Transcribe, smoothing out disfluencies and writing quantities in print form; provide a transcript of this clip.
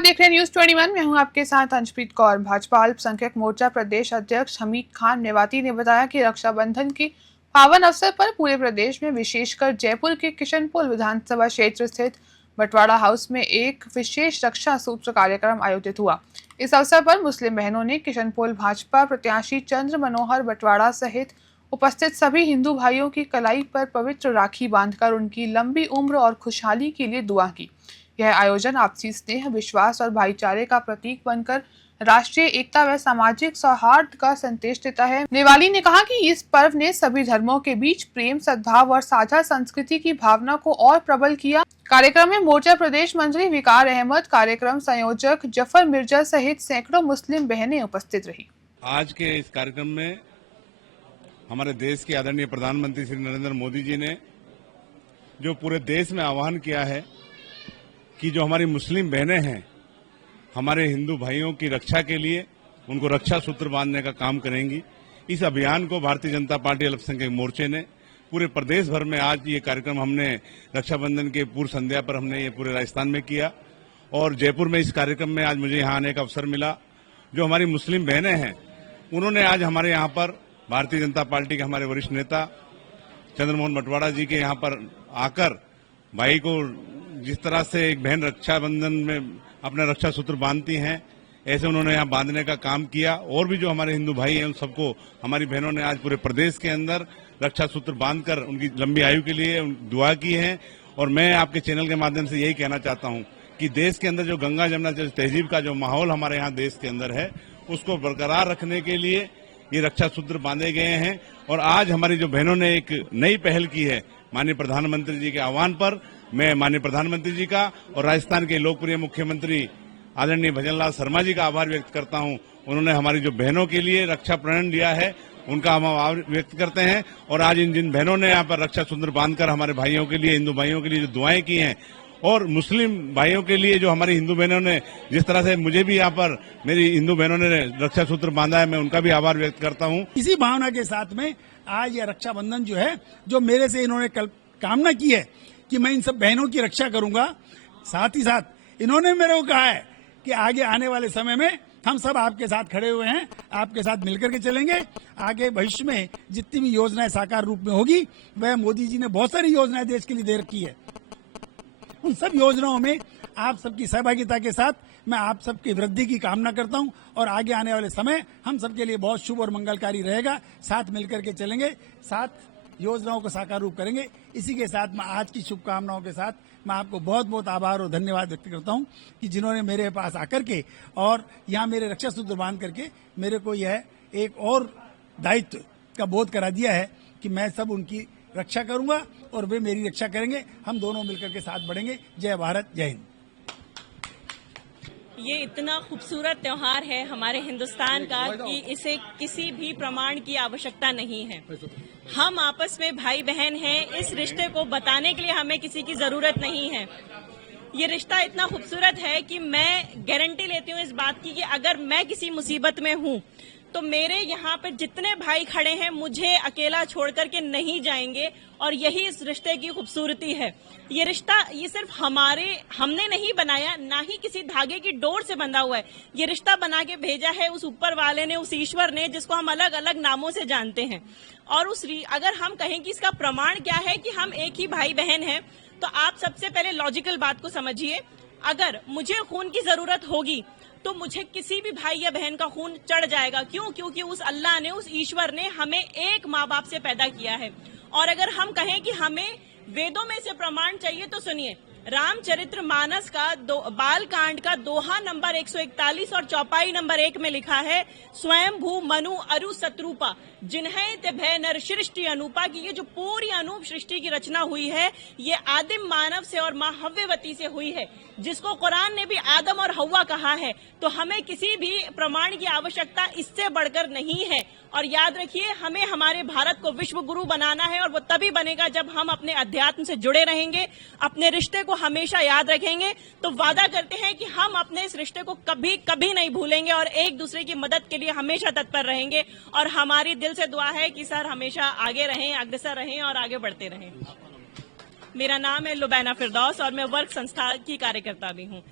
आप देख रहे हैं न्यूज 21। मैं हूं आपके साथ अंशप्रीत कौर। भाजपा अल्पसंख्यक मोर्चा प्रदेश अध्यक्ष हमीद खान मेवाती ने बताया कि रक्षाबंधन की पावन अवसर पर पूरे प्रदेश में विशेषकर जयपुर के किशनपोल विधानसभा क्षेत्र स्थित बटवाड़ा हाउस में एक विशेष रक्षा सूत्र कार्यक्रम आयोजित हुआ। इस अवसर पर मुस्लिम बहनों ने किशनपोल भाजपा प्रत्याशी चंद्र मनोहर बटवाड़ा सहित उपस्थित सभी हिंदू भाइयों की कलाई पर पवित्र राखी बांधकर उनकी लंबी उम्र और खुशहाली के लिए दुआ की। यह आयोजन आपसी स्नेह, विश्वास और भाईचारे का प्रतीक बनकर राष्ट्रीय एकता व सामाजिक सौहार्द का संदेश देता है। नेवाली ने कहा कि इस पर्व ने सभी धर्मों के बीच प्रेम, सद्भाव और साझा संस्कृति की भावना को और प्रबल किया। कार्यक्रम में मोर्चा प्रदेश मंत्री विकार अहमद, कार्यक्रम संयोजक जफर मिर्जा सहित सैकड़ों मुस्लिम बहनें उपस्थित रही। आज के इस कार्यक्रम में हमारे देश के आदरणीय प्रधानमंत्री श्री नरेंद्र मोदी जी ने जो पूरे देश में आह्वान किया है कि जो हमारी मुस्लिम बहनें हैं हमारे हिंदू भाइयों की रक्षा के लिए उनको रक्षा सूत्र बांधने का काम करेंगी। इस अभियान को भारतीय जनता पार्टी अल्पसंख्यक मोर्चे ने पूरे प्रदेश भर में आज ये कार्यक्रम हमने रक्षाबंधन के पूर्व संध्या पर हमने ये पूरे राजस्थान में किया और जयपुर में इस कार्यक्रम में आज मुझे यहाँ आने का अवसर मिला। जो हमारी मुस्लिम बहनें हैं उन्होंने आज हमारे यहाँ पर भारतीय जनता पार्टी के हमारे वरिष्ठ नेता चंद्रमोहन बटवाड़ा जी के यहाँ पर आकर भाई को जिस तरह से एक बहन रक्षाबंधन में अपना रक्षा सूत्र बांधती हैं ऐसे उन्होंने यहाँ बांधने का काम किया। और भी जो हमारे हिंदू भाई हैं उन सबको हमारी बहनों ने आज पूरे प्रदेश के अंदर रक्षा सूत्र बांधकर उनकी लंबी आयु के लिए दुआ की है। और मैं आपके चैनल के माध्यम से यही कहना चाहता हूँ कि देश के अंदर जो गंगा जमुना तहजीब का जो माहौल हमारे यहाँ देश के अंदर है उसको बरकरार रखने के लिए ये रक्षा सूत्र बांधे गए हैं। और आज हमारी जो बहनों ने एक नई पहल की है माननीय प्रधानमंत्री जी के आह्वान पर मैं माननीय प्रधानमंत्री जी का और राजस्थान के लोकप्रिय मुख्यमंत्री आदरणीय भजनलाल शर्मा जी का आभार व्यक्त करता हूं। उन्होंने हमारी जो बहनों के लिए रक्षा प्रण लिया है उनका हम आभार व्यक्त करते हैं। और आज इन जिन बहनों ने यहाँ पर रक्षा सूत्र बांधकर हमारे भाइयों के लिए, हिंदू भाइयों के लिए जो दुआएं की हैं और मुस्लिम भाइयों के लिए जो हमारी हिंदू बहनों ने जिस तरह से मुझे भी यहाँ पर मेरी हिंदू बहनों ने रक्षा सूत्र बांधा है मैं उनका भी आभार व्यक्त करता हूँ। इसी भावना के साथ में आज यह रक्षाबंधन जो है जो मेरे से इन्होंने कल कामना की है कि मैं इन सब बहनों की रक्षा करूंगा, साथ ही साथ इन्होंने मेरे को कहा है कि आगे आने वाले समय में हम सब आपके साथ खड़े हुए हैं, आपके साथ मिलकर के चलेंगे। आगे भविष्य में जितनी भी योजनाएं साकार रूप में होगी वह मोदी जी ने बहुत सारी योजनाएं देश के लिए दे रखी है। उन सब योजनाओं में आप सबकी सहभागिता के साथ मैं आप सबकी वृद्धि की कामना करता हूं और आगे आने वाले समय हम सबके लिए बहुत शुभ और मंगलकारी रहेगा। साथ मिलकर के चलेंगे, साथ योजनाओं को साकार रूप करेंगे। इसी के साथ मैं आज की शुभकामनाओं के साथ मैं आपको बहुत बहुत आभार और धन्यवाद व्यक्त करता हूं कि जिन्होंने मेरे पास आकर के और यहाँ मेरे रक्षा सूत्र बांध करके मेरे को यह एक और दायित्व का बोध करा दिया है कि मैं सब उनकी रक्षा करूंगा और वे मेरी रक्षा करेंगे। हम दोनों मिलकर के साथ बढ़ेंगे। जय भारत, जय हिंद। ये इतना खूबसूरत त्योहार है हमारे हिंदुस्तान का कि इसे किसी भी प्रमाण की आवश्यकता नहीं है। हम आपस में भाई बहन हैं। इस रिश्ते को बताने के लिए हमें किसी की जरूरत नहीं है। ये रिश्ता इतना खूबसूरत है कि मैं गारंटी लेती हूँ इस बात की कि अगर मैं किसी मुसीबत में हूँ तो मेरे यहाँ पे जितने भाई खड़े हैं मुझे अकेला छोड़ करके नहीं जाएंगे। और यही इस रिश्ते की खूबसूरती है। ये रिश्ता ये सिर्फ हमने नहीं बनाया, ना ही किसी धागे की डोर से बंधा हुआ है। ये रिश्ता बना के भेजा है उस ऊपर वाले ने, उस ईश्वर ने, जिसको हम अलग अलग नामों से जानते हैं। और अगर हम कहें कि इसका प्रमाण क्या है कि हम एक ही भाई बहन हैं, तो आप सबसे पहले लॉजिकल बात को समझिए। अगर मुझे खून की जरूरत होगी तो मुझे किसी भी भाई या बहन का खून चढ़ जाएगा। क्यों? क्योंकि उस अल्लाह ने, उस ईश्वर ने हमें एक माँ बाप से पैदा किया है। और अगर हम कहें कि हमें वेदों में से प्रमाण चाहिए तो सुनिए, रामचरित्र मानस का बाल कांड का दोहा नंबर 141 और चौपाई नंबर 1 में लिखा है, स्वयं भू मनु अरु शत्रुपा जिन्हें ते भय नर सृष्टि अनुपा। की ये जो पूरी अनूप सृष्टि की रचना हुई है ये आदिम मानव से और माँ हव्यवती से हुई है, जिसको कुरान ने भी आदम और हव्वा कहा है। तो हमें किसी भी प्रमाण की आवश्यकता इससे बढ़कर नहीं है। और याद रखिए, हमें हमारे भारत को विश्व गुरु बनाना है और वो तभी बनेगा जब हम अपने अध्यात्म से जुड़े रहेंगे, अपने रिश्ते को हमेशा याद रखेंगे। तो वादा करते हैं कि हम अपने इस रिश्ते को कभी कभी नहीं भूलेंगे और एक दूसरे की मदद के लिए हमेशा तत्पर रहेंगे। और हमारी दिल से दुआ है कि सर हमेशा आगे रहें, अग्रसर रहें और आगे बढ़ते रहें। मेरा नाम है लुबैना फिरदौस और मैं वर्क संस्था की कार्यकर्ता भी हूँ।